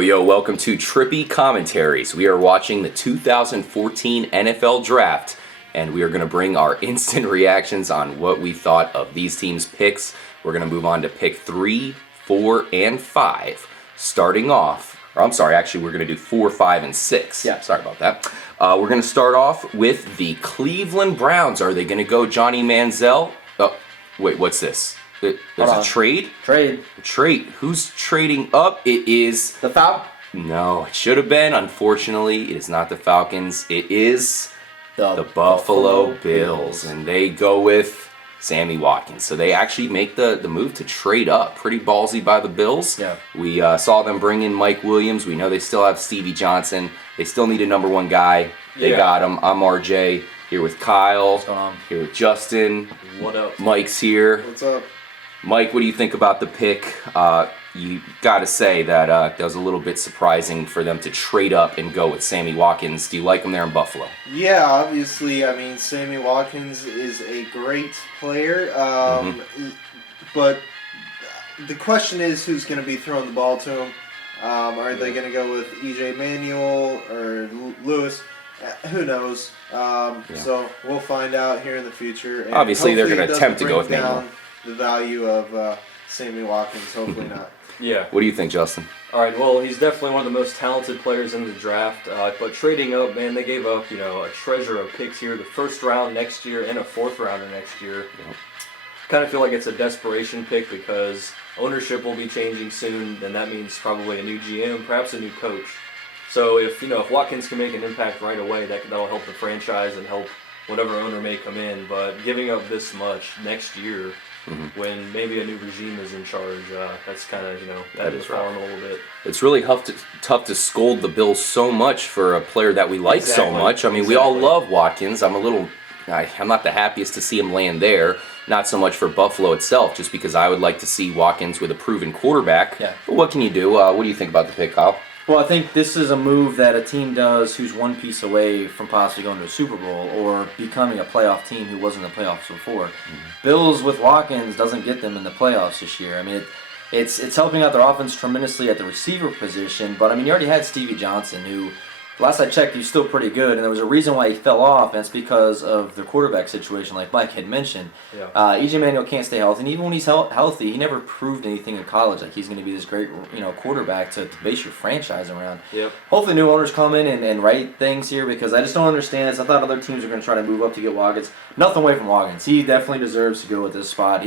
Yo, welcome to Trippy Commentaries. We are watching the 2014 NFL Draft, and we are going to bring our instant reactions on what we thought of these teams' picks. We're going to move on to pick 3, 4, and 5. Starting off, actually we're going to do 4, 5, and 6. Yeah. Sorry about that. We're going to start off with the Cleveland Browns. Are they going to go Johnny Manziel? Oh, wait, what's this? There's a trade? Trade. Who's trading up? It is... The Falcons? No, it should have been. Unfortunately, it is not the Falcons. It is the Buffalo Bills. And they go with Sammy Watkins. So they actually make the move to trade up. Pretty ballsy by the Bills. Yeah. We saw them bring in Mike Williams. We know they still have Stevie Johnson. They still need a number one guy. They got him. I'm RJ. Here with Kyle. What's going on? Here with Justin. What up? Mike's here. What's up? Mike, what do you think about the pick? You got to say that that was a little bit surprising for them to trade up and go with Sammy Watkins. Do you like him there in Buffalo? Yeah, obviously, I mean, Sammy Watkins is a great player, but the question is who's going to be throwing the ball to him. Are they going to go with E.J. Manuel or Lewis? Who knows? So we'll find out here in the future. And obviously, they're going to attempt to go with Manuel. The value of Sammy Watkins, hopefully not. Yeah. What do you think, Justin? All right. Well, he's definitely one of the most talented players in the draft. But trading up, man, they gave up, a treasure of picks here. The first round next year and a fourth rounder next year. Yep. Kind of feel like it's a desperation pick because ownership will be changing soon, and that means probably a new GM, perhaps a new coach. So if Watkins can make an impact right away, that'll help the franchise and help whatever owner may come in. But giving up this much next year. When maybe a new regime is in charge, that's kind of, that is falling a little bit. It's really tough to scold the Bills so much for a player that we like so much. I mean, we all love Watkins. I'm not the happiest to see him land there. Not so much for Buffalo itself, just because I would like to see Watkins with a proven quarterback. Yeah. But what can you do? What do you think about the pick, Kyle? Well, I think this is a move that a team does who's one piece away from possibly going to a Super Bowl or becoming a playoff team who wasn't in the playoffs before. Bills with Watkins doesn't get them in the playoffs this year. I mean, it's helping out their offense tremendously at the receiver position, but I mean, you already had Stevie Johnson, who last I checked, he's still pretty good, and there was a reason why he fell off, and it's because of the quarterback situation, like Mike had mentioned. Yeah. E.J. Manuel can't stay healthy, and even when he's healthy, he never proved anything in college. Like he's going to be this great, quarterback to base your franchise around. Yep. Hopefully, new owners come in and right things here because I just don't understand this. I thought other teams were going to try to move up to get Watkins. Nothing away from Watkins. He definitely deserves to go with this spot.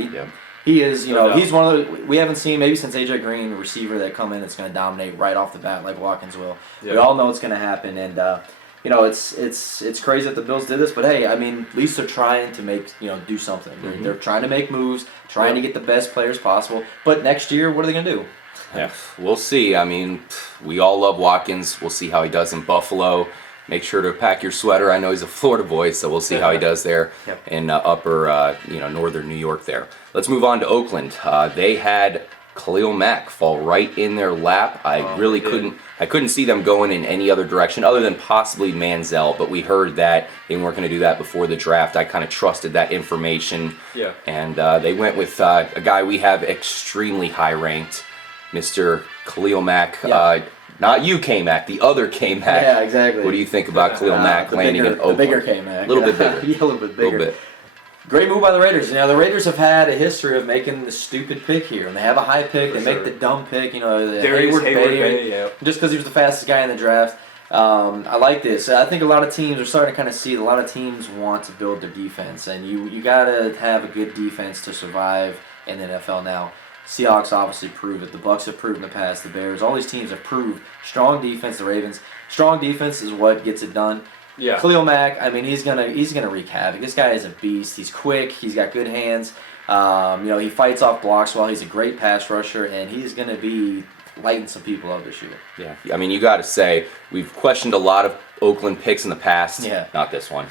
He is, he's one of the, we haven't seen maybe since A.J. Green, a receiver that come in that's going to dominate right off the bat like Watkins will. Yeah. We all know it's going to happen, and it's crazy that the Bills did this, but hey, I mean, at least they're trying to make, do something. They're trying to make moves, trying to get the best players possible. But next year, what are they going to do? Yeah, we'll see. I mean, we all love Watkins. We'll see how he does in Buffalo. Make sure to pack your sweater. I know he's a Florida boy, so we'll see how he does there in upper, northern New York there. Let's move on to Oakland. They had Khalil Mack fall right in their lap. I couldn't see them going in any other direction other than possibly Manziel, but we heard that they weren't going to do that before the draft. I kind of trusted that information. Yeah. And they went with a guy we have extremely high ranked, Mr. Khalil Mack. Yeah. Not you, K-Mac, the other K-Mac. Yeah, exactly. What do you think about Khalil Mack landing in Oakland? The bigger K-Mac. A little bit bigger. Yeah, a little bit bigger. A little bit. Great move by the Raiders. The Raiders have had a history of making the stupid pick here, and they have a high pick. They make the dumb pick. The Hayward Bay, just because he was the fastest guy in the draft. I like this. I think a lot of teams are starting to kind of see a lot of teams want to build their defense, and you got to have a good defense to survive in the NFL now. Seahawks obviously prove it. The Bucs have proved in the past. The Bears, all these teams have proved strong defense. The Ravens, strong defense is what gets it done. Yeah. Khalil Mack, I mean, he's gonna wreak havoc. This guy is a beast. He's quick. He's got good hands. He fights off blocks well. He's a great pass rusher, and he's gonna be lighting some people up this year. Yeah. I mean, you got to say we've questioned a lot of Oakland picks in the past. Yeah. Not this one.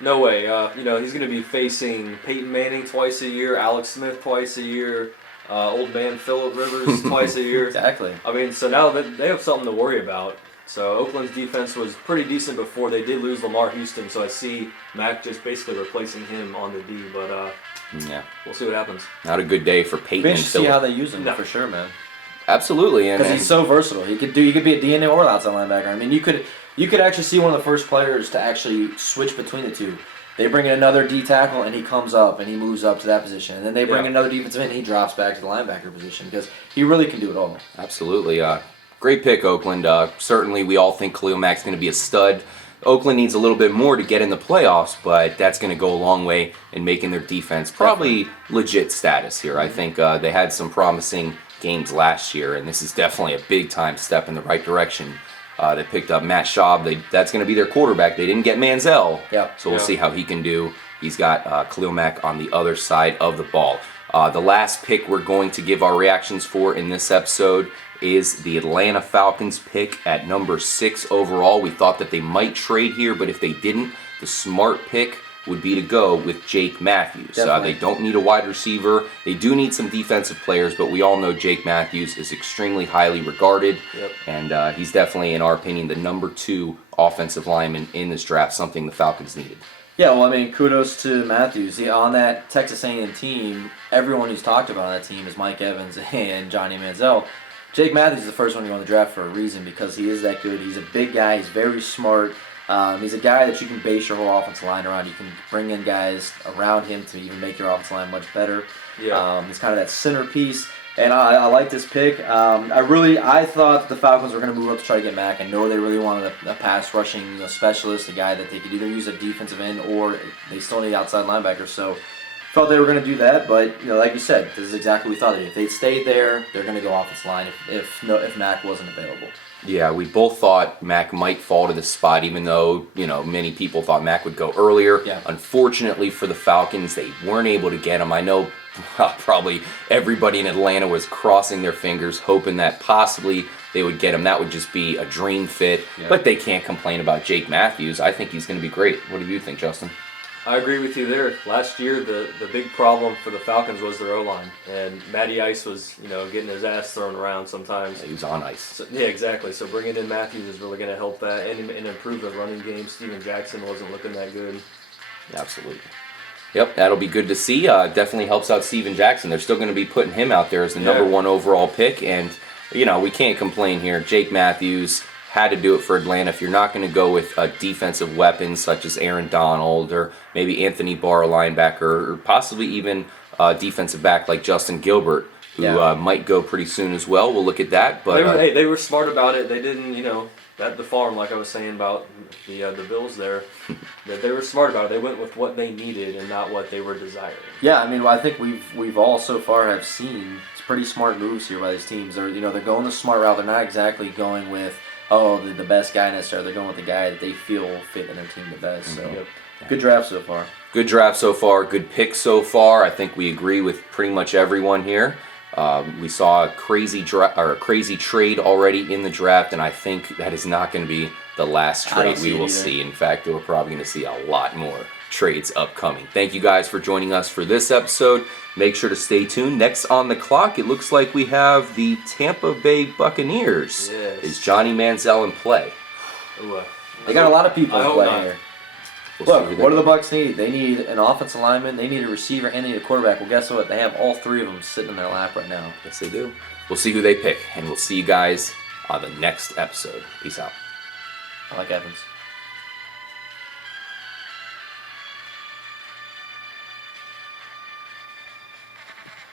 No way. He's going to be facing Peyton Manning twice a year, Alex Smith twice a year. Old man Phillip Rivers twice a year. Exactly. I mean, so now they have something to worry about. So Oakland's defense was pretty decent before. They did lose Lamar Houston, so I see Mack just basically replacing him on the D. But we'll see what happens. Not a good day for Peyton and Interesting to see Phillip. how they use him for sure, man. Absolutely, because he's so versatile. He could be a DNA or outside linebacker. I mean, you could actually see one of the first players to actually switch between the two. They bring in another D tackle, and he comes up and he moves up to that position. And then they bring in another defensive end, and he drops back to the linebacker position because he really can do it all. Absolutely. Great pick, Oakland. Certainly, we all think Khalil Mack's going to be a stud. Oakland needs a little bit more to get in the playoffs, but that's going to go a long way in making their defense probably legit status here. I think they had some promising games last year, and this is definitely a big-time step in the right direction. They picked up Matt Schaub. That's going to be their quarterback. They didn't get Manziel, so we'll see how he can do. He's got Khalil Mack on the other side of the ball. The last pick we're going to give our reactions for in this episode is the Atlanta Falcons pick at number 6 overall. We thought that they might trade here, but if they didn't, the smart pick would be to go with Jake Matthews. They don't need a wide receiver. They do need some defensive players, but we all know Jake Matthews is extremely highly regarded, and he's definitely, in our opinion, the number 2 offensive lineman in this draft, something the Falcons needed. Yeah, well, I mean, kudos to Matthews. On that Texas A&M team, everyone who's talked about that team is Mike Evans and Johnny Manziel. Jake Matthews is the first one to go in the draft for a reason because he is that good. He's a big guy. He's very smart. He's a guy that you can base your whole offensive line around. You can bring in guys around him to even make your offensive line much better. He's kind of that centerpiece. And I like this pick. I thought the Falcons were going to move up to try to get Mack. I know they really wanted a pass rushing specialist, a guy that they could either use a defensive end or they still need outside linebackers. So thought they were going to do that, but like you said, this is exactly what we thought. If they stayed there, they're going to go offensive line if Mack wasn't available. Yeah, we both thought Mack might fall to this spot, even though many people thought Mack would go earlier. Unfortunately for the Falcons, they weren't able to get him. I know probably everybody in Atlanta was crossing their fingers, hoping that possibly they would get him. That would just be a dream fit. But they can't complain about Jake Matthews. I think he's going to be great. What do you think, Justin? I agree with you there. Last year, the big problem for the Falcons was their O-line, and Matty Ice was, getting his ass thrown around sometimes. He was on ice. So, yeah, exactly. So bringing in Matthews is really going to help that and improve the running game. Steven Jackson wasn't looking that good. Absolutely. Yep, that'll be good to see. Definitely helps out Steven Jackson. They're still going to be putting him out there as the number 1 overall pick, and we can't complain here. Jake Matthews had to do it for Atlanta. If you're not going to go with defensive weapons such as Aaron Donald or maybe Anthony Barr, a linebacker, or possibly even defensive back like Justin Gilbert, who might go pretty soon as well. We'll look at that. But they were smart about it. They didn't, at the farm, like I was saying about the Bills there, that they were smart about it. They went with what they needed and not what they were desiring. Yeah, I mean, I think we've all so far have seen pretty smart moves here by these teams. They're they're going the smart route. They're not exactly going with the best guy necessarily. They're going with the guy that they feel will fit in their team the best. So, good draft so far. Good draft so far. Good pick so far. I think we agree with pretty much everyone here. We saw a crazy trade already in the draft, and I think that is not going to be the last trade we will see. In fact, we're probably going to see a lot more trades upcoming. Thank you guys for joining us for this episode. Make sure to stay tuned. Next on the clock, it looks like we have the Tampa Bay Buccaneers. Is Johnny Manziel in play? They got a lot of people in play here. Look, what do the Bucs need? They need an offensive lineman, they need a receiver, and they need a quarterback. Well, guess what? They have all 3 of them sitting in their lap right now. Yes, they do. We'll see who they pick, and we'll see you guys on the next episode. Peace out. I like Evans.